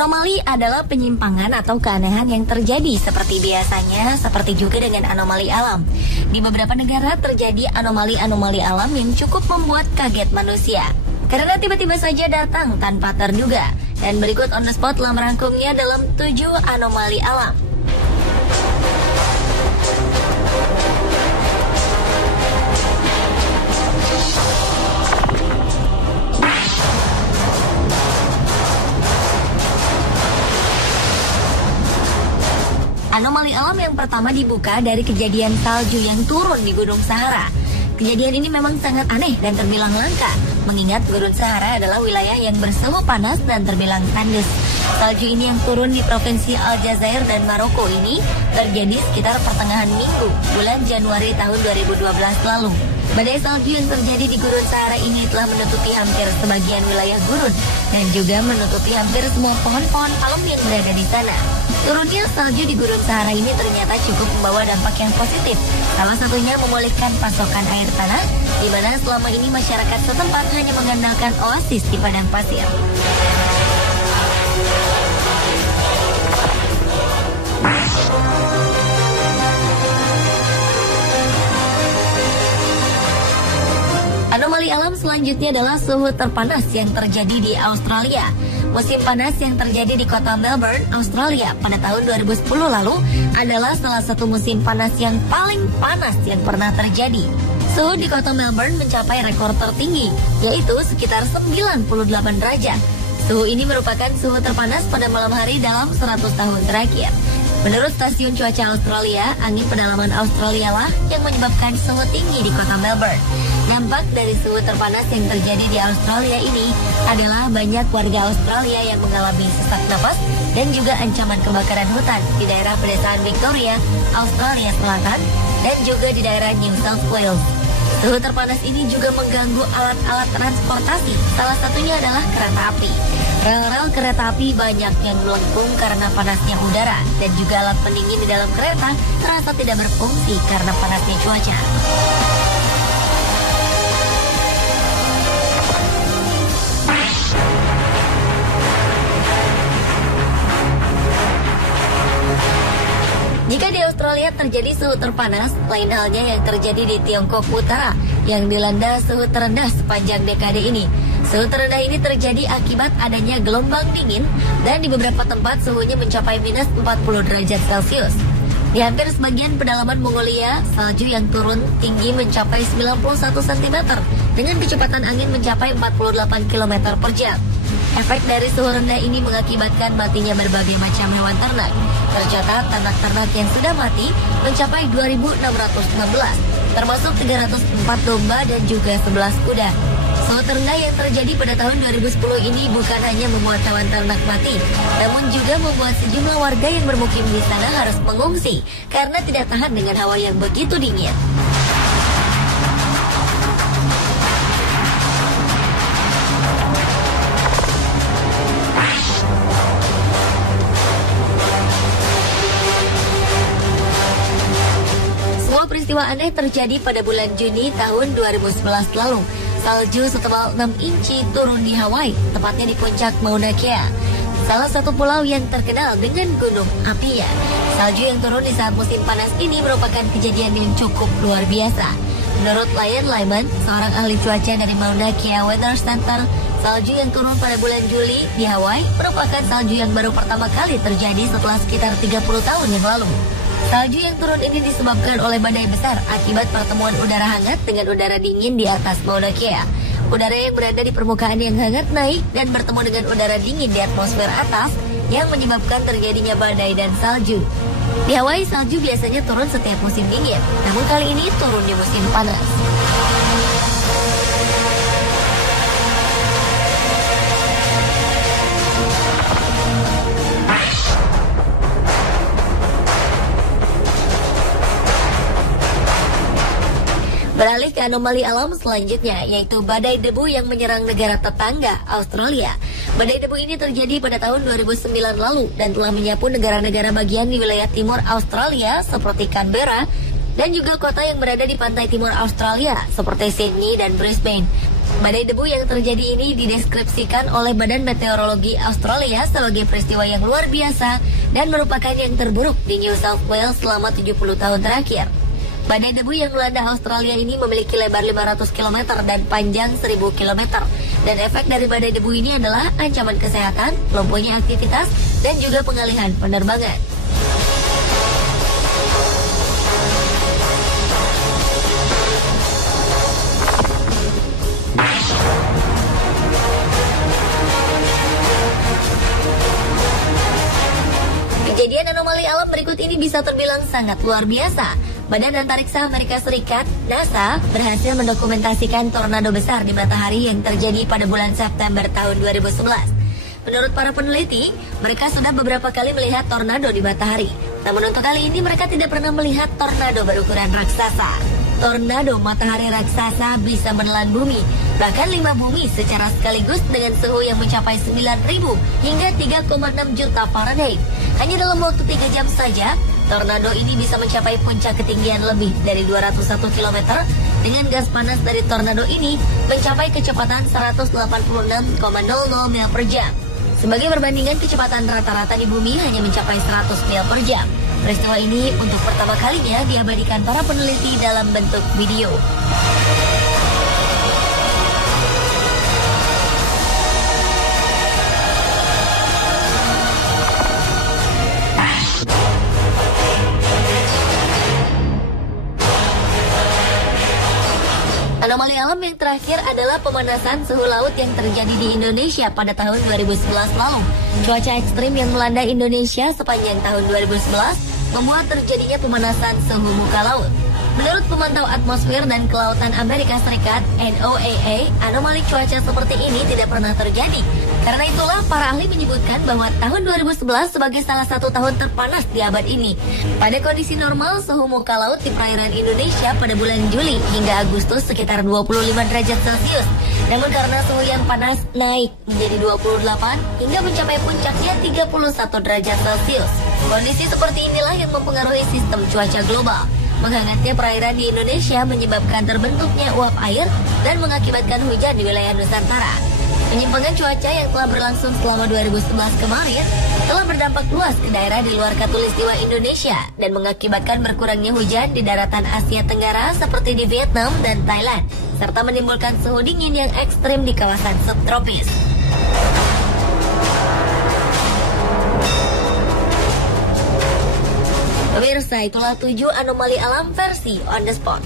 Anomali adalah penyimpangan atau keanehan yang terjadi seperti biasanya, seperti juga dengan anomali alam. Di beberapa negara terjadi anomali-anomali alam yang cukup membuat kaget manusia, karena tiba-tiba saja datang tanpa terduga. Dan berikut on the spot telah merangkumnya dalam 7 anomali alam. Anomali alam yang pertama dibuka dari kejadian salju yang turun di Gunung Sahara. Kejadian ini memang sangat aneh dan terbilang langka, mengingat Gunung Sahara adalah wilayah yang bersuhu panas dan terbilang tandus. Salju ini yang turun di Provinsi Aljazair dan Maroko ini terjadi sekitar pertengahan minggu bulan Januari tahun 2012 lalu. Badai salju yang terjadi di Gunung Sahara ini telah menutupi hampir sebagian wilayah gurun dan juga menutupi hampir semua pohon-pohon palem yang berada di sana. Turunnya salju di Gunung Sahara ini ternyata cukup membawa dampak yang positif. Salah satunya memulihkan pasokan air tanah, di mana selama ini masyarakat setempat hanya mengandalkan oasis di padang pasir. Anomali alam selanjutnya adalah suhu terpanas yang terjadi di Australia. Musim panas yang terjadi di kota Melbourne, Australia pada tahun 2010 lalu adalah salah satu musim panas yang paling panas yang pernah terjadi. Suhu di kota Melbourne mencapai rekor tertinggi, yaitu sekitar 98 derajat. Suhu ini merupakan suhu terpanas pada malam hari dalam 100 tahun terakhir. Menurut stasiun cuaca Australia, angin pedalaman Australia lah yang menyebabkan suhu tinggi di kota Melbourne. Dampak dari suhu terpanas yang terjadi di Australia ini adalah banyak warga Australia yang mengalami sesak napas dan juga ancaman kebakaran hutan di daerah pedesaan Victoria, Australia Selatan, dan juga di daerah New South Wales. Suhu terpanas ini juga mengganggu alat-alat transportasi, salah satunya adalah kereta api. Rel-rel kereta api banyak yang melengkung karena panasnya udara, dan juga alat pendingin di dalam kereta terasa tidak berfungsi karena panasnya cuaca. Jika di Australia terjadi suhu terpanas, lain halnya yang terjadi di Tiongkok Utara yang dilanda suhu terendah sepanjang dekade ini. Suhu terendah ini terjadi akibat adanya gelombang dingin dan di beberapa tempat suhunya mencapai minus 40 derajat Celcius. Di hampir sebagian pedalaman Mongolia, salju yang turun tinggi mencapai 91 cm dengan kecepatan angin mencapai 48 km per jam. Efek dari suhu rendah ini mengakibatkan matinya berbagai macam hewan ternak. Tercatat ternak-ternak yang sudah mati mencapai 2.616, termasuk 304 domba dan juga 11 kuda. Suhu terendah yang terjadi pada tahun 2010 ini bukan hanya membuat hewan ternak mati, namun juga membuat sejumlah warga yang bermukim di sana harus mengungsi karena tidak tahan dengan hawa yang begitu dingin. Peristiwa aneh terjadi pada bulan Juni tahun 2011 lalu. Salju setebal 6 inci turun di Hawaii, tepatnya di puncak Mauna Kea, salah satu pulau yang terkenal dengan gunung apinya. Salju yang turun di saat musim panas ini merupakan kejadian yang cukup luar biasa. Menurut Ian Lyman, seorang ahli cuaca dari Mauna Kea Weather Center, salju yang turun pada bulan Juli di Hawaii merupakan salju yang baru pertama kali terjadi setelah sekitar 30 tahun yang lalu. Salju yang turun ini disebabkan oleh badai besar akibat pertemuan udara hangat dengan udara dingin di atas Mauna Kea. Udara yang berada di permukaan yang hangat naik dan bertemu dengan udara dingin di atmosfer atas yang menyebabkan terjadinya badai dan salju. Di Hawaii, salju biasanya turun setiap musim dingin, namun kali ini turun di musim panas. Beralih ke anomali alam selanjutnya, yaitu badai debu yang menyerang negara tetangga, Australia. Badai debu ini terjadi pada tahun 2009 lalu dan telah menyapu negara-negara bagian di wilayah timur Australia seperti Canberra dan juga kota yang berada di pantai timur Australia seperti Sydney dan Brisbane. Badai debu yang terjadi ini dideskripsikan oleh Badan Meteorologi Australia sebagai peristiwa yang luar biasa dan merupakan yang terburuk di New South Wales selama 70 tahun terakhir. Badai debu yang melanda Australia ini memiliki lebar 500 km dan panjang 1000 km. Dan efek dari badai debu ini adalah ancaman kesehatan, lumpuhnya aktivitas, dan juga pengalihan penerbangan. Kejadian anomali alam berikut ini bisa terbilang sangat luar biasa. Badan Antariksa Amerika Serikat, NASA, berhasil mendokumentasikan tornado besar di matahari yang terjadi pada bulan September tahun 2011. Menurut para peneliti, mereka sudah beberapa kali melihat tornado di matahari. Namun untuk kali ini mereka tidak pernah melihat tornado berukuran raksasa. Tornado matahari raksasa bisa menelan bumi, bahkan 5 bumi secara sekaligus dengan suhu yang mencapai 9.000 hingga 3,6 juta Fahrenheit. Hanya dalam waktu 3 jam saja, tornado ini bisa mencapai puncak ketinggian lebih dari 201 km dengan gas panas dari tornado ini mencapai kecepatan 186,00 mil per jam. Sebagai perbandingan, kecepatan rata-rata di bumi hanya mencapai 100 mil per jam. Peristiwa ini untuk pertama kalinya diabadikan para peneliti dalam bentuk video. Anomali alam yang terakhir adalah pemanasan suhu laut yang terjadi di Indonesia pada tahun 2011 lalu. Cuaca ekstrim yang melanda Indonesia sepanjang tahun 2011 membuat terjadinya pemanasan suhu muka laut. Menurut pemantau atmosfer dan kelautan Amerika Serikat (NOAA), anomali cuaca seperti ini tidak pernah terjadi. Karena itulah para ahli menyebutkan bahwa tahun 2011 sebagai salah satu tahun terpanas di abad ini. Pada kondisi normal, suhu muka laut di perairan Indonesia pada bulan Juli hingga Agustus sekitar 25 derajat Celcius. Namun karena suhu yang panas naik menjadi 28 hingga mencapai puncaknya 31 derajat Celcius. Kondisi seperti inilah yang mempengaruhi sistem cuaca global. Menghangatnya perairan di Indonesia menyebabkan terbentuknya uap air dan mengakibatkan hujan di wilayah Nusantara. Penyimpangan cuaca yang telah berlangsung selama 2011 kemarin telah berdampak luas ke daerah di luar Khatulistiwa Indonesia dan mengakibatkan berkurangnya hujan di daratan Asia Tenggara seperti di Vietnam dan Thailand, serta menimbulkan suhu dingin yang ekstrim di kawasan subtropis. Pemirsa, itulah 7 anomali alam versi On The Spot.